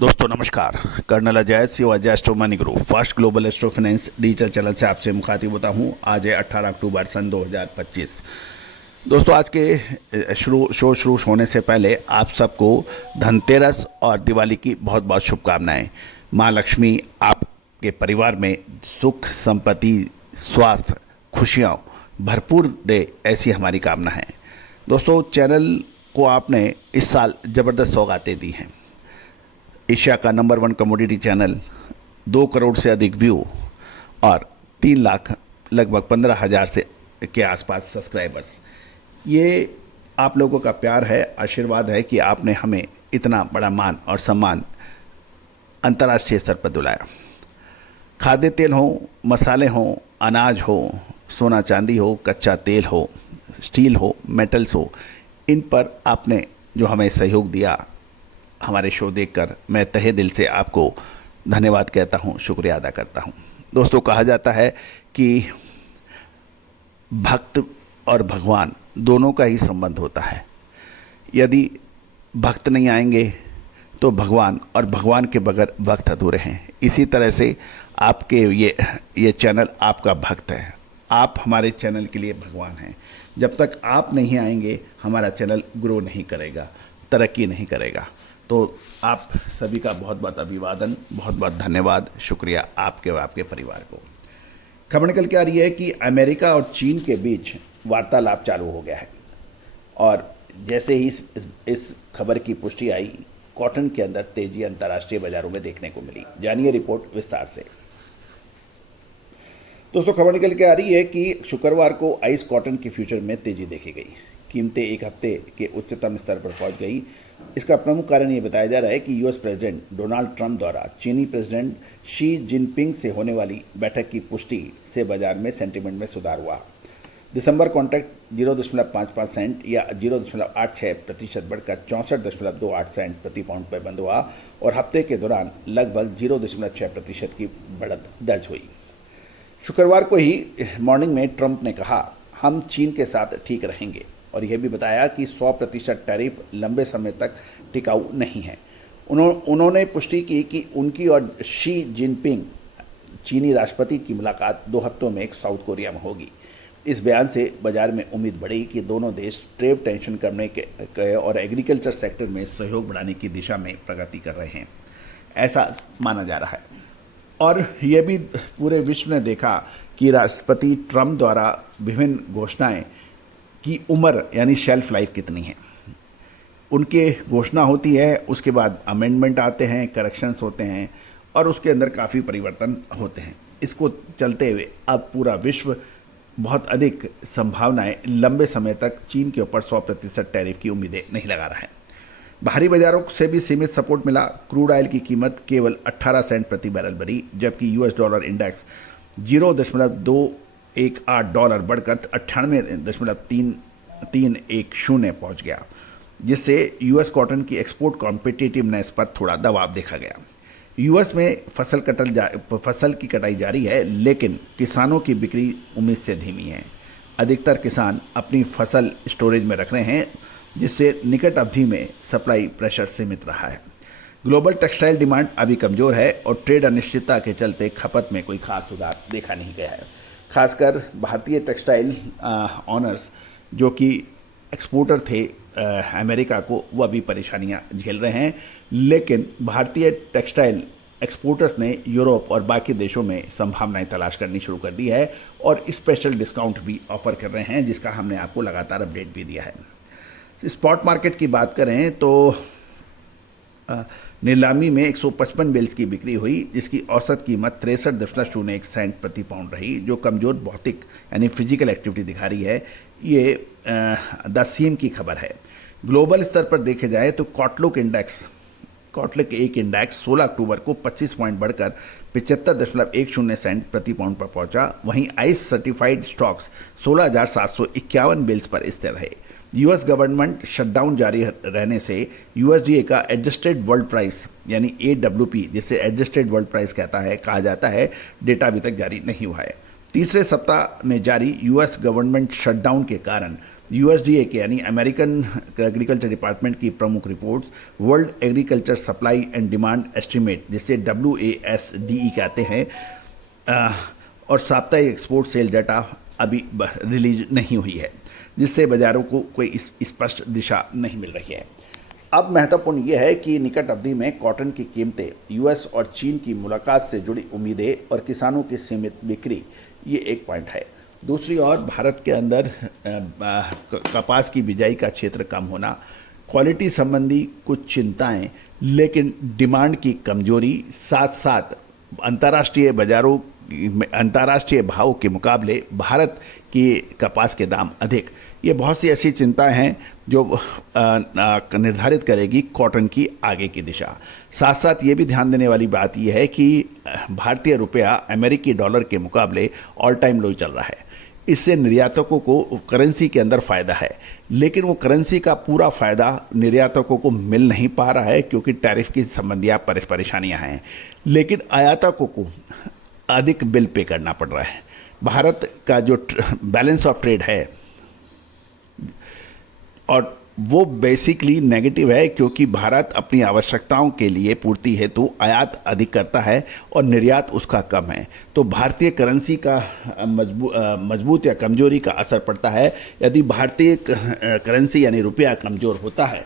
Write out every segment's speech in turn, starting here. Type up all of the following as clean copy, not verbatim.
दोस्तों नमस्कार। Colonel Ajay C Ajay astro money group first global astro finance digital channel से आपसे मुखातिब होता हूं। आज है 18 अक्टूबर सन 2025। दोस्तों आज के शो शुरू होने से पहले आप सबको धनतेरस और दिवाली की बहुत बहुत शुभकामनाएं। माँ लक्ष्मी आपके परिवार में सुख संपत्ति स्वास्थ्य खुशियाँ भरपूर दे, ऐसी हमारी कामना है। दोस्तों चैनल को आपने इस साल ज़बरदस्त सौगातें दी हैं। एशिया का नंबर 1 कमोडिटी चैनल, 2 करोड़ से अधिक व्यू और 3 लाख लगभग 15,000 से के आसपास सब्सक्राइबर्स। ये आप लोगों का प्यार है, आशीर्वाद है कि आपने हमें इतना बड़ा मान और सम्मान अंतर्राष्ट्रीय स्तर पर दिलाया। खाद्य तेल हो, मसाले हो, अनाज हो, सोना चांदी हो, कच्चा तेल हो, स्टील हो, मेटल्स हो, इन पर आपने जो हमें सहयोग दिया, हमारे शो देखकर मैं तहे दिल से आपको धन्यवाद कहता हूँ, शुक्रिया अदा करता हूँ। दोस्तों कहा जाता है कि भक्त और भगवान दोनों का ही संबंध होता है। यदि भक्त नहीं आएंगे तो भगवान, और भगवान के बगैर भक्त अधूरे हैं। इसी तरह से आपके ये चैनल आपका भक्त है। आप हमारे चैनल के लिए भगवान हैं। जब तक आप नहीं आएंगे हमारा चैनल ग्रो नहीं करेगा, तरक्की नहीं करेगा। तो आप सभी का बहुत बहुत अभिवादन, बहुत बहुत धन्यवाद, शुक्रिया आपके व आपके परिवार को। खबर निकल के आ रही है कि अमेरिका और चीन के बीच वार्तालाप चालू हो गया है और जैसे ही इस खबर की पुष्टि आई, कॉटन के अंदर तेजी अंतर्राष्ट्रीय बाजारों में देखने को मिली। जानिए रिपोर्ट विस्तार से। दोस्तों खबर निकल के आ रही है कि शुक्रवार को आइस कॉटन की फ्यूचर में तेजी देखी गई। कीमतें एक हफ्ते के उच्चतम स्तर पर पहुंच गई। इसका प्रमुख कारण ये बताया जा रहा है कि यूएस प्रेसिडेंट डोनाल्ड ट्रंप द्वारा चीनी प्रेसिडेंट शी जिनपिंग से होने वाली बैठक की पुष्टि से बाजार में सेंटीमेंट में सुधार हुआ। दिसंबर कॉन्ट्रैक्ट 0.55 सेंट या 0.86% बढ़कर 64.28 सेंट प्रति पाउंड पर बंद हुआ और हफ्ते के दौरान लगभग 0.6% की बढ़त दर्ज हुई। शुक्रवार को ही मॉर्निंग में ट्रंप ने कहा, हम चीन के साथ ठीक रहेंगे, और यह भी बताया कि 100% टैरिफ लंबे समय तक टिकाऊ नहीं है। उन्होंने पुष्टि की कि उनकी और शी जिनपिंग चीनी राष्ट्रपति की मुलाकात 2 हफ्तों में साउथ कोरिया में होगी। इस बयान से बाजार में उम्मीद बढ़ी कि दोनों देश ट्रेड टेंशन करने के और एग्रीकल्चर सेक्टर में सहयोग बढ़ाने की दिशा में प्रगति कर रहे हैं, ऐसा माना जा रहा है। और यह भी पूरे विश्व ने देखा कि राष्ट्रपति ट्रंप द्वारा विभिन्न घोषणाएं की उम्र यानी शेल्फ लाइफ कितनी है। उनके घोषणा होती है, उसके बाद अमेंडमेंट आते हैं, करेक्शंस होते हैं और उसके अंदर काफ़ी परिवर्तन होते हैं। इसको चलते हुए अब पूरा विश्व बहुत अधिक संभावनाएं लंबे समय तक चीन के ऊपर 100% टैरिफ की उम्मीदें नहीं लगा रहा है। बाहरी बाजारों से भी सीमित सपोर्ट मिला। क्रूड ऑयल की कीमत केवल 18 सेंट प्रति बैरल बढ़ी, जबकि यूएस डॉलर इंडेक्स 0.218 डॉलर बढ़कर 98.310 पहुंच गया, जिससे यूएस कॉटन की एक्सपोर्ट कॉम्पिटिटिवनेस पर थोड़ा दबाव देखा गया। यूएस में फसल की कटाई जारी है, लेकिन किसानों की बिक्री उम्मीद से धीमी है। अधिकतर किसान अपनी फसल स्टोरेज में रख रहे हैं, जिससे निकट अवधि में सप्लाई प्रेशर सीमित रहा है। ग्लोबल टेक्सटाइल डिमांड अभी कमज़ोर है और ट्रेड अनिश्चितता के चलते खपत में कोई खास सुधार देखा नहीं गया है। खासकर भारतीय टेक्सटाइल ऑनर्स जो कि एक्सपोर्टर थे अमेरिका को, वह भी परेशानियां झेल रहे हैं। लेकिन भारतीय टेक्सटाइल एक्सपोर्टर्स ने यूरोप और बाकी देशों में संभावनाएं तलाश करनी शुरू कर दी है और स्पेशल डिस्काउंट भी ऑफर कर रहे हैं, जिसका हमने आपको लगातार अपडेट भी दिया है। स्पॉट मार्केट की बात करें तो नीलामी में 155 बेल्स की बिक्री हुई, जिसकी औसत कीमत 63.01 सेंट प्रति पाउंड रही, जो कमज़ोर भौतिक यानी फिजिकल एक्टिविटी दिखा रही है। ये द सीम की खबर है। ग्लोबल स्तर पर देखे जाए तो कॉटलुक एक इंडेक्स 16 अक्टूबर को 25 पॉइंट बढ़कर 75.10 सेंट प्रति पाउंड पर पहुंचा। वहीं आइस सर्टिफाइड स्टॉक्स 16,751 बेल्स पर स्थिर रहे। यूएस गवर्नमेंट शटडाउन जारी रहने से यूएसडीए का एडजस्टेड वर्ल्ड प्राइस यानी एडब्ल्यूपी, जिसे एडजस्टेड वर्ल्ड प्राइस कहा जाता है, डेटा अभी तक जारी नहीं हुआ है। तीसरे सप्ताह में जारी यूएस गवर्नमेंट शटडाउन के कारण यूएसडीए के यानी अमेरिकन एग्रीकल्चर डिपार्टमेंट की प्रमुख reports, world agriculture supply and demand estimate जिसे WASDE कहते हैं, और साप्ताहिक एक्सपोर्ट सेल डाटा अभी रिलीज नहीं हुई है, जिससे बाजारों को कोई स्पष्ट दिशा नहीं मिल रही है। अब महत्वपूर्ण यह है कि निकट अवधि में कॉटन की कीमतें, यूएस और चीन की मुलाकात से जुड़ी उम्मीदें और किसानों की सीमित बिक्री, ये एक पॉइंट है। दूसरी ओर भारत के अंदर कपास की बिजाई का क्षेत्र कम होना, क्वालिटी संबंधी कुछ चिंताएं, लेकिन डिमांड की कमजोरी, साथ साथ अंतर्राष्ट्रीय बाजारों अंतर्राष्ट्रीय भाव के मुकाबले भारत की कपास के दाम अधिक, ये बहुत सी ऐसी चिंताएं हैं जो निर्धारित करेगी कॉटन की आगे की दिशा। साथ साथ ये भी ध्यान देने वाली बात यह है कि भारतीय रुपया अमेरिकी डॉलर के मुकाबले ऑल टाइम लो चल रहा है। इससे निर्यातकों को करेंसी के अंदर फ़ायदा है, लेकिन वो करेंसी का पूरा फ़ायदा निर्यातकों को मिल नहीं पा रहा है क्योंकि टैरिफ की संबंधी परेशानियां हैं। लेकिन आयातकों को अधिक बिल पे करना पड़ रहा है। भारत का जो बैलेंस ऑफ ट्रेड है और वो बेसिकली नेगेटिव है, क्योंकि भारत अपनी आवश्यकताओं के लिए पूर्ति हेतु आयात अधिक करता है और निर्यात उसका कम है। तो भारतीय करेंसी का मजबूत या कमजोरी का असर पड़ता है। यदि भारतीय करेंसी यानी रुपया कमज़ोर होता है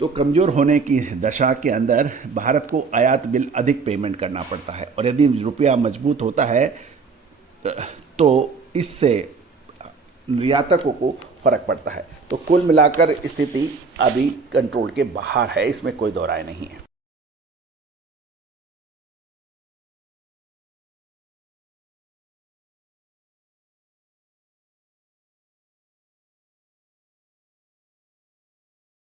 तो कमज़ोर होने की दशा के अंदर भारत को आयात बिल अधिक पेमेंट करना पड़ता है, और यदि रुपया मजबूत होता है तो इससे निर्यातकों को फर्क पड़ता है। तो कुल मिलाकर स्थिति अभी कंट्रोल के बाहर है, इसमें कोई दो राय नहीं है।